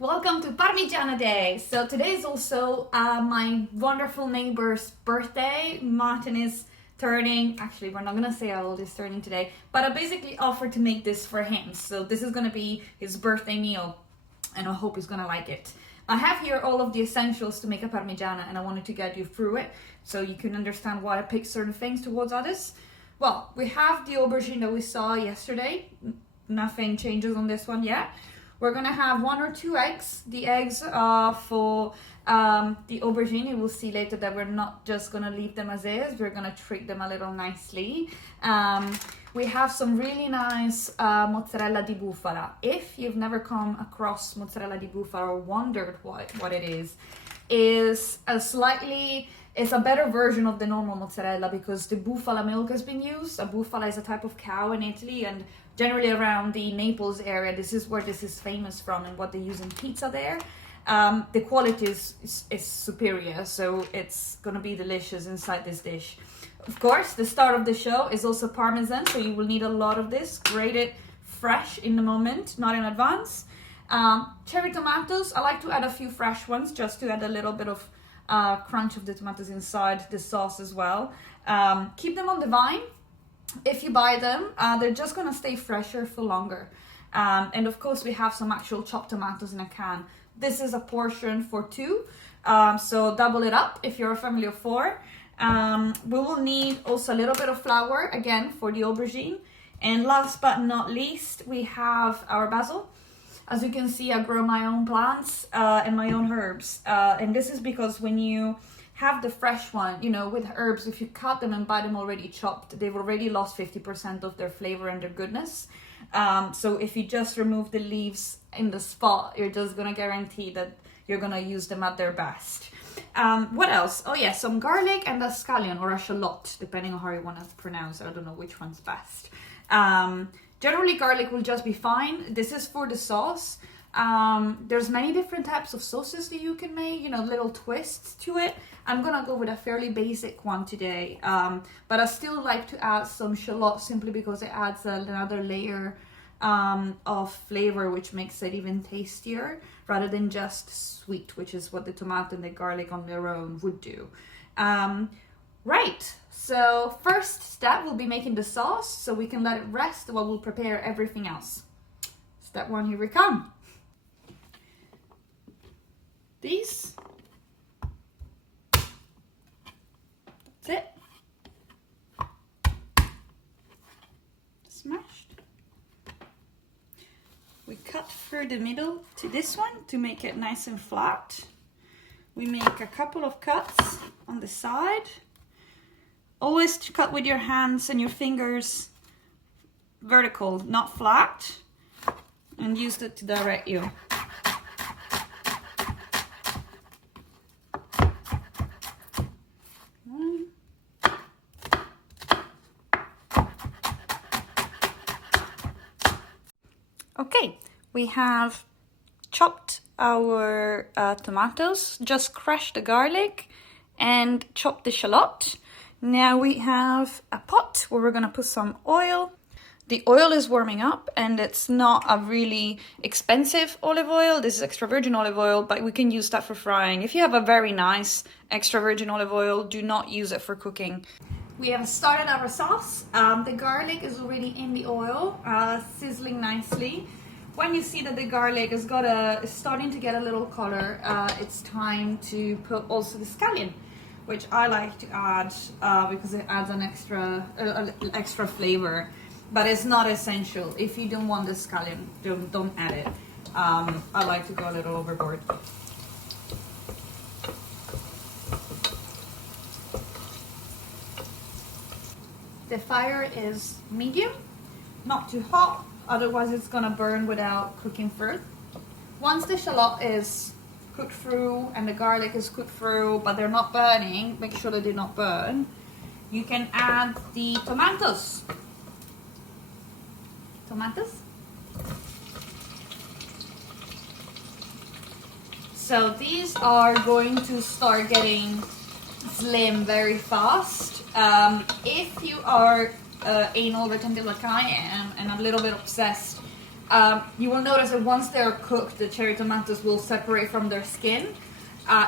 Welcome to Parmigiana Day. So today is also my wonderful neighbor's birthday. Martin is turning, actually we're not gonna say how old he's turning today, but I basically offered to make this for him. So this is gonna be his birthday meal and I hope he's gonna like it. I have here all of the essentials to make a Parmigiana and I wanted to get you through it so you can understand why I picked certain things towards others. Well, we have the aubergine that we saw yesterday. Nothing changes on this one yet. We're gonna have 1 or 2 eggs. The eggs are for the aubergine. You will see later that we're not just gonna leave them as is. We're gonna treat them a little nicely. We have some really nice mozzarella di bufala. If you've never come across mozzarella di bufala or wondered what it is it's a better version of the normal mozzarella because the bufala milk has been used. A bufala is a type of cow in Italy and generally around the Naples area. This is where this is famous from and what they use in pizza there. The quality is superior, so it's gonna be delicious inside this dish. Of course, the star of the show is also Parmesan, so you will need a lot of this, grated fresh in the moment, not in advance. Cherry tomatoes, I like to add a few fresh ones just to add a little bit of crunch of the tomatoes inside the sauce as well. Keep them on the vine. If you buy them, they're just gonna stay fresher for longer. And of course we have some actual chopped tomatoes in a can. This is a portion for 2, so double it up if you're a family of 4. We will need also a little bit of flour again for the aubergine. And last but not least, we have our basil. As you can see, I grow my own plants and my own herbs. And this is because when you have the fresh one, you know, with herbs, if you cut them and buy them already chopped, they've already lost 50% of their flavor and their goodness. So if you just remove the leaves in the spot, you're just gonna guarantee that you're gonna use them at their best. What else? Oh yeah, some garlic and a scallion or a shallot, depending on how you wanna pronounce it. I don't know which one's best. Generally garlic will just be fine. This is for the sauce. There's many different types of sauces that you can make, you know, little twists to it. I'm gonna go with a fairly basic one today, but I still like to add some shallot simply because it adds another layer of flavor, which makes it even tastier rather than just sweet, which is what the tomato and the garlic on their own would do. Right, so first step will be making the sauce so we can let it rest while we'll prepare everything else. Step 1, here we come. These. That's it. Smashed. We cut through the middle to this one to make it nice and flat. We make a couple of cuts on the side. Always cut with your hands and your fingers vertical, not flat, and use it to direct you. Okay, we have chopped our tomatoes, just crushed the garlic and chopped the shallot. Now we have a pot where we're gonna put some oil. The oil is warming up and it's not a really expensive olive oil. This is extra virgin olive oil, but we can use that for frying. If you have a very nice extra virgin olive oil, do not use it for cooking. We have started our sauce. The garlic is already in the oil, sizzling nicely. When you see that the garlic is starting to get a little color, it's time to put also the scallion, which I like to add because it adds an extra flavor, but it's not essential. If you don't want the scallion, don't add it. I like to go a little overboard. The fire is medium, not too hot, otherwise it's gonna burn without cooking through. Once the shallot is cooked through and the garlic is cooked through, but they're not burning, make sure that they don't burn, you can add the tomatoes. So these are going to start getting slim very fast. If you are anal retentive like I am and a little bit obsessed You will notice that once they're cooked, the cherry tomatoes will separate from their skin.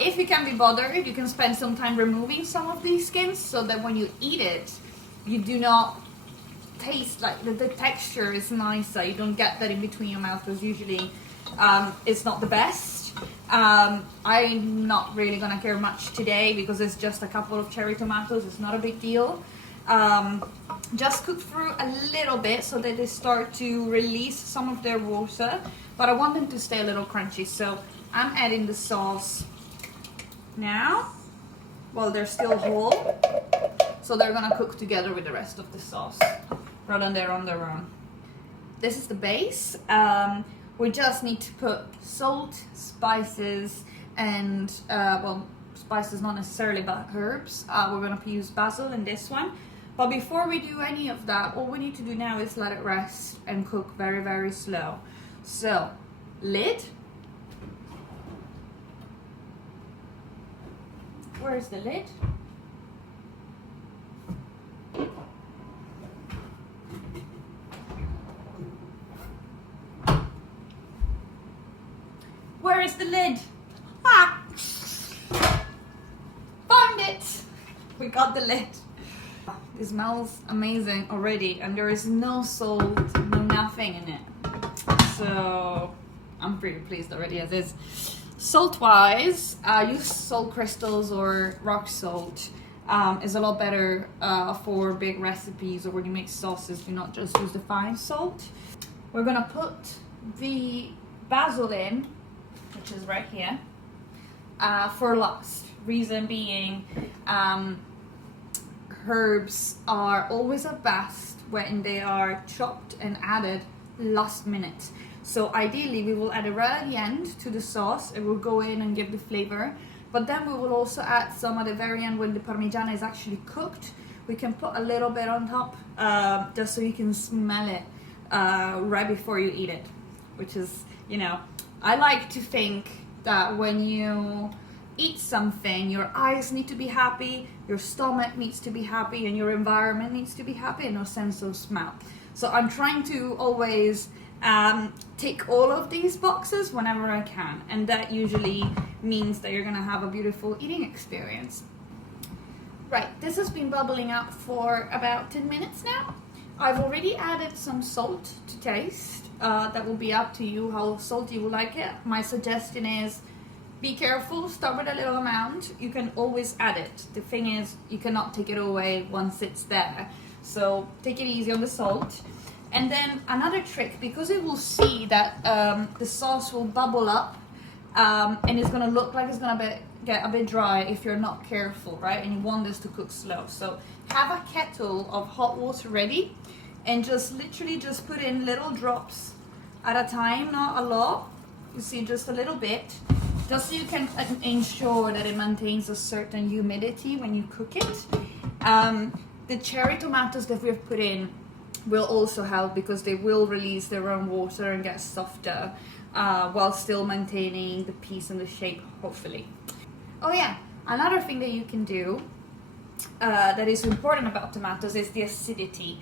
If you can be bothered, you can spend some time removing some of these skins so that when you eat it, you do not taste like the texture is nicer. You don't get that in between your mouth because usually it's not the best. I'm not really gonna care much today because it's just a couple of cherry tomatoes. It's not a big deal. Just cook through a little bit so that they start to release some of their water, but I want them to stay a little crunchy, so I'm adding the sauce now while they're still whole, so they're gonna cook together with the rest of the sauce rather than they're on their own. This is the base. We just need to put salt, spices, and well, spices not necessarily, but herbs. We're gonna use basil in this one. But before we do any of that, all we need to do now is let it rest and cook very, very slow. So, lid. Where's the lid? Where is the lid? Ah! Found it! We got the lid. It smells amazing already, and there is no salt, no nothing in it. So I'm pretty pleased already as is. Salt wise, use salt crystals or rock salt. Is a lot better for big recipes or when you make sauces. Do not just use the fine salt. We're gonna put the basil in, which is right here, for last. Reason being, herbs are always at best when they are chopped and added last minute. So ideally we will add it right at the end to the sauce. It will go in and give the flavor, but then we will also add some at the very end when the Parmigiana is actually cooked. We can put a little bit on top just so you can smell it right before you eat it, which is, you know, I like to think that when you eat something, your eyes need to be happy, your stomach needs to be happy, and your environment needs to be happy, and your sense of smell. So I'm trying to always tick all of these boxes whenever I can, and that usually means that you're gonna have a beautiful eating experience. Right, this has been bubbling up for about 10 minutes now. I've already added some salt to taste. That will be up to you how salty you like it. My suggestion is be careful, start with a little amount. You can always add it. The thing is, you cannot take it away once it's there. So take it easy on the salt. And then another trick, because it will see that the sauce will bubble up and it's gonna look like it's gonna get a bit dry if you're not careful, right? And you want this to cook slow. So have a kettle of hot water ready and just literally just put in little drops at a time, not a lot. You see, just a little bit, just so you can ensure that it maintains a certain humidity when you cook it. The cherry tomatoes that we've put in will also help because they will release their own water and get softer while still maintaining the piece and the shape, hopefully. Oh yeah, another thing that you can do that is important about tomatoes is the acidity.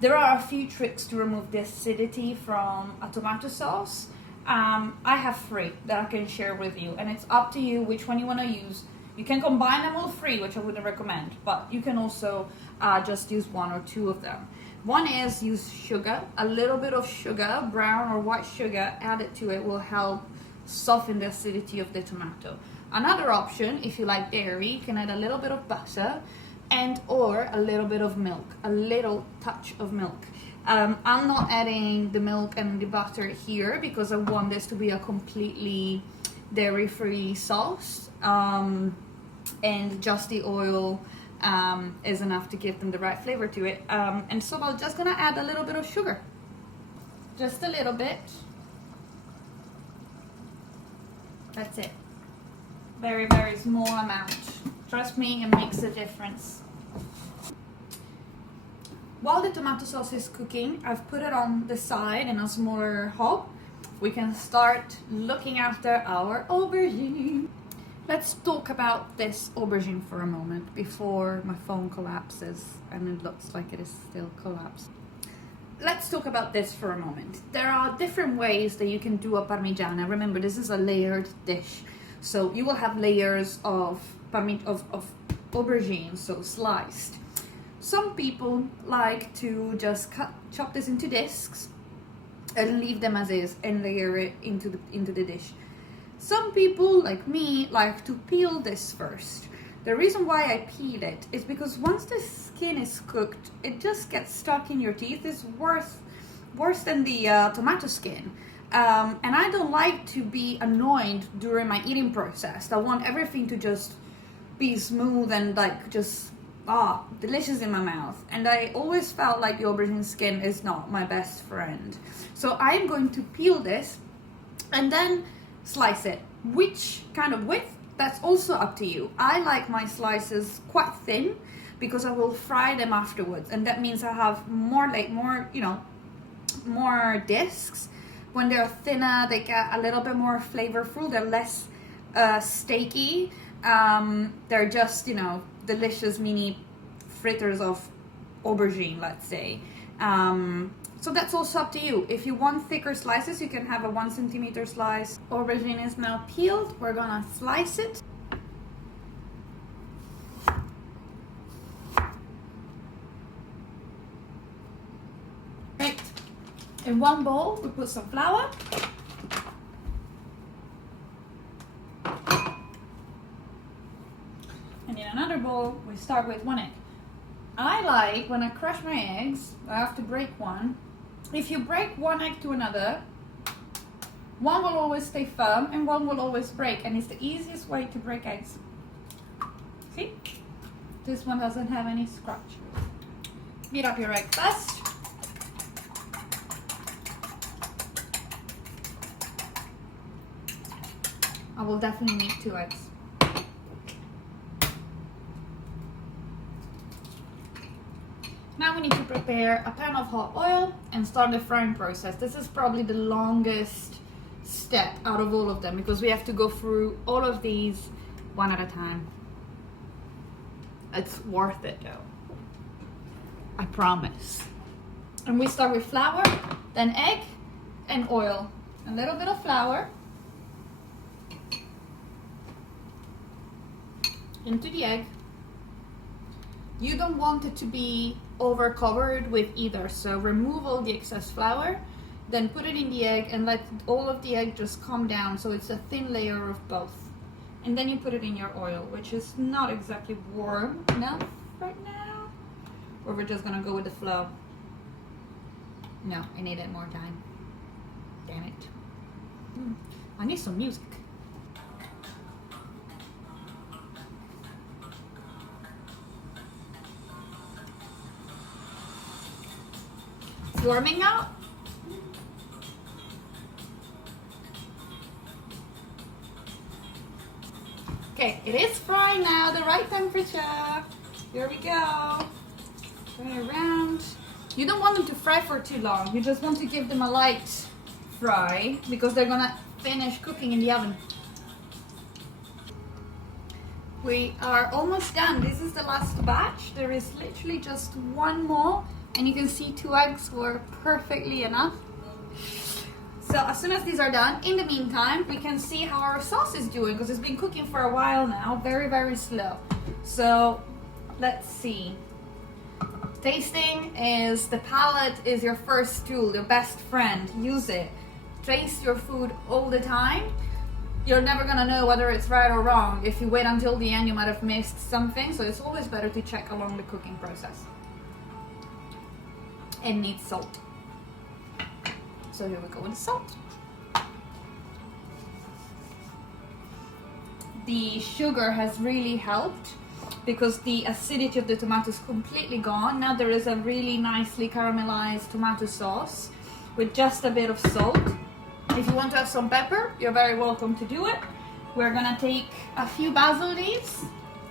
There are a few tricks to remove the acidity from a tomato sauce. I have 3 that I can share with you, and it's up to you which one you want to use. You can combine them all 3, which I wouldn't recommend, but you can also just use 1 or 2 of them. One is use sugar. A little bit of sugar, brown or white sugar, added to it will help soften the acidity of the tomato. Another option, if you like dairy, you can add a little bit of butter and or a little bit of milk, a little touch of milk. I'm not adding the milk and the butter here because I want this to be a completely dairy-free sauce, and just the oil is enough to give them the right flavor to it. And so I'm just gonna add a little bit of sugar, just a little bit. That's it. Very, very small amount. Trust me, it makes a difference. While the tomato sauce is cooking, I've put it on the side in a smaller hob. We can start looking after our aubergine. Let's talk about this aubergine for a moment before my phone collapses, and it looks like it is still collapsed. let's talk about this for a moment. There are different ways that you can do a Parmigiana. Remember, this is a layered dish. So you will have layers of aubergine, so sliced. Some people like to just chop this into discs and leave them as is and layer it into the dish. Some people, like me, like to peel this first. The reason why I peel it is because once the skin is cooked, it just gets stuck in your teeth. It's worse than the tomato skin. And I don't like to be annoyed during my eating process. I want everything to just be smooth and like just delicious in my mouth. And I always felt like the aubergine skin is not my best friend. So I'm going to peel this and then slice it. Which kind of width? That's also up to you. I like my slices quite thin because I will fry them afterwards, and that means I have more discs. When they're thinner, they get a little bit more flavorful. They're less steaky. They're just, delicious mini fritters of aubergine, let's say. So that's also up to you. If you want thicker slices, you can have a 1 centimeter slice. Aubergine is now peeled. We're gonna slice it. Right. In one bowl, we put some flour. And in another bowl, we start with 1 egg. I like, when I crush my eggs, I have to break one. If you break 1 egg to another, one will always stay firm and one will always break, and it's the easiest way to break eggs. See? This one doesn't have any scratch. Beat up your egg first. I will definitely need 2 eggs. Now we need to prepare a pan of hot oil and start the frying process. This is probably the longest step out of all of them because we have to go through all of these one at a time. It's worth it though. I promise. And we start with flour, then egg and oil. A little bit of flour into the egg. You don't want it to be over covered with either, so remove all the excess flour, then put it in the egg and let all of the egg just come down so it's a thin layer of both. And then you put it in your oil, which is not exactly warm enough right now. Or we're just gonna go with the flow. No, I need it more time. Damn it. I need some music. Warming up. Okay, it is frying now, the right temperature. Here we go. Turn it around. You don't want them to fry for too long. You just want to give them a light fry because they're gonna finish cooking in the oven. We are almost done. This is the last batch. There is literally just one more. And you can see 2 eggs were perfectly enough. So as soon as these are done, in the meantime, we can see how our sauce is doing because it's been cooking for a while now, very, very slow. So let's see. Tasting is, the palate is your first tool, your best friend. Use it. Taste your food all the time. You're never gonna know whether it's right or wrong. If you wait until the end, you might have missed something. So it's always better to check along the cooking process. And need salt. So here we go with the salt. The sugar has really helped because the acidity of the tomato is completely gone. Now there is a really nicely caramelized tomato sauce with just a bit of salt. If you want to have some pepper, you're very welcome to do it. We're gonna take a few basil leaves.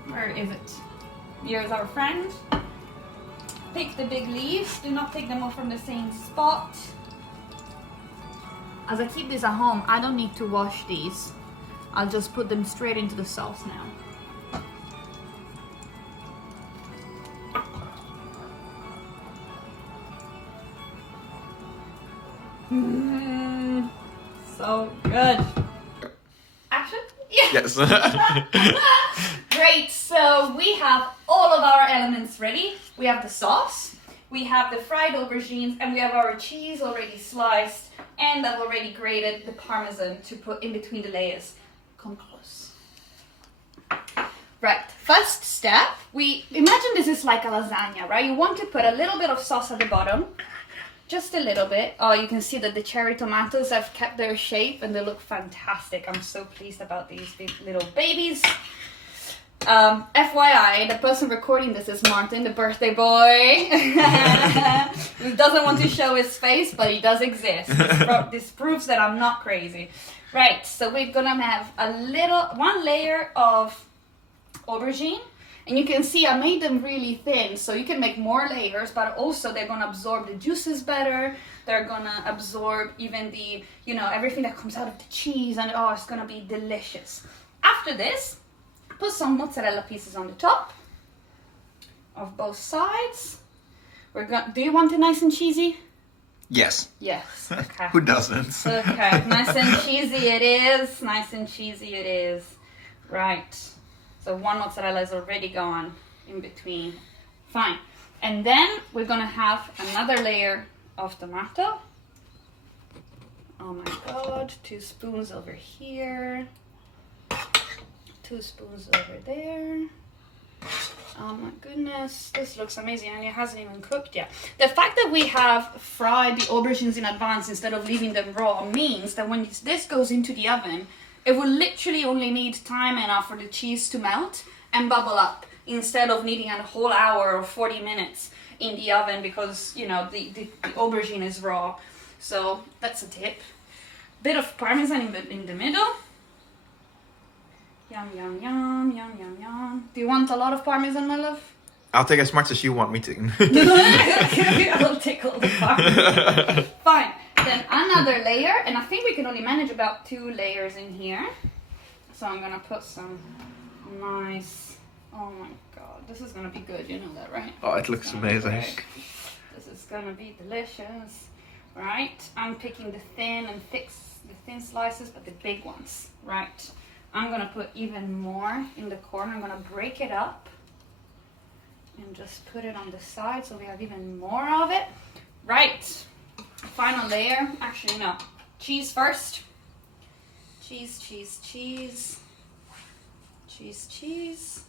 Where is it? Here's our friend. Pick the big leaves, do not take them all from the same spot. As I keep these at home, I don't need to wash these. I'll just put them straight into the sauce now. So good. Action? Yes. Great, so we have all of our elements ready. We have the sauce, we have the fried aubergines, and we have our cheese already sliced, and I've already grated the Parmesan to put in between the layers. Come close. Right, first step, we imagine this is like a lasagna, right? You want to put a little bit of sauce at the bottom, just a little bit. Oh, you can see that the cherry tomatoes have kept their shape and they look fantastic. I'm so pleased about these big little babies. FYI, the person recording this is Martin, the birthday boy. Who doesn't want to show his face, but he does exist. This proves that I'm not crazy. Right, so we're gonna have one layer of aubergine. And you can see I made them really thin, so you can make more layers, but also they're gonna absorb the juices better. They're gonna absorb even the, everything that comes out of the cheese, and oh, it's gonna be delicious. After this, put some mozzarella pieces on the top of both sides. Do you want it nice and cheesy? Yes. Yes. Okay. Who doesn't? Okay, nice and cheesy it is. Nice and cheesy it is. Right. So one mozzarella is already gone in between. Fine. And then we're gonna have another layer of tomato. Oh my God, 2 spoons over here. 2 spoons over there. Oh my goodness, this looks amazing and it hasn't even cooked yet. The fact that we have fried the aubergines in advance instead of leaving them raw means that when this goes into the oven, it will literally only need time enough for the cheese to melt and bubble up instead of needing a whole hour or 40 minutes in the oven because, the aubergine is raw. So that's a tip. Bit of Parmesan in the middle. Yum, yum, yum, yum, yum, yum. Do you want a lot of Parmesan, my love? I'll take as much as you want me to. I'll take all the Parmesan. Fine. Then another layer, and I think we can only manage about 2 layers in here. So I'm gonna put some nice, oh my God, this is gonna be good, you know that, right? Oh, it looks amazing. This is gonna be delicious. Right, I'm picking the thin slices, but the big ones, right? I'm gonna put even more in the corner. I'm gonna break it up and just put it on the side so we have even more of it. Right. Final layer, actually no, cheese first. Cheese, cheese, cheese. Cheese, cheese.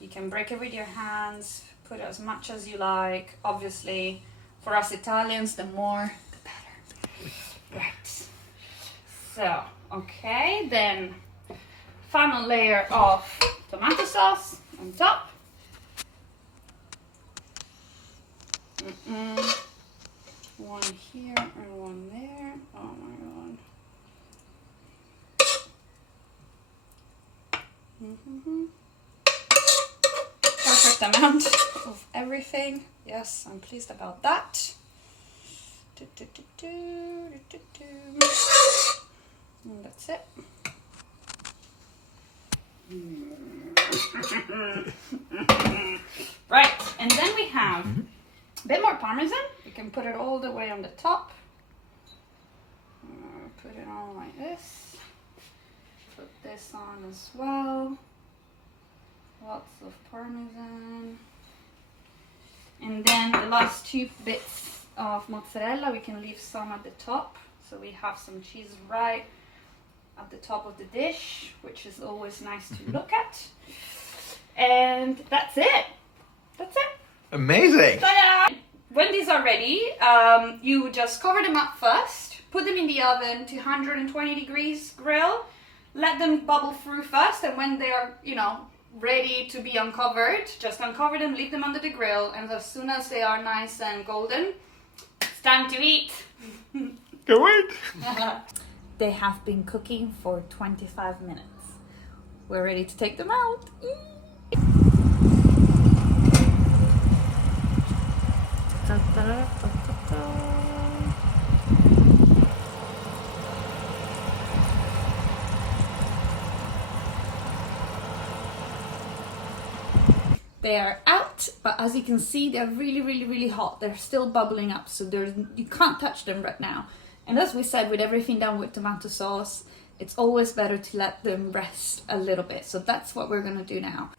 You can break it with your hands, put as much as you like. Obviously, for us Italians, the more, the better. Right. So, okay, then final layer of tomato sauce on top. One here and one there. Oh my God. Perfect amount of everything. Yes, I'm pleased about that. And that's it. Right, and then we have a bit more Parmesan. You can put it all the way on the top. Put it on like this. Put this on as well. Lots of Parmesan. And then the last 2 bits of mozzarella, we can leave some at the top. So we have some cheese right at the top of the dish, which is always nice to look at. And that's it. That's it. Amazing. Ta-da! When these are ready, you just cover them up first, put them in the oven to 120 degrees grill, let them bubble through first, and when they are, ready to be uncovered, just uncover them, leave them under the grill, and as soon as they are nice and golden, it's time to eat. Go eat. They have been cooking for 25 minutes. We're ready to take them out. They are out, but as you can see, they're really, really, really hot. They're still bubbling up, so you can't touch them right now. And as we said, with everything done with tomato sauce, it's always better to let them rest a little bit. So that's what we're gonna do now.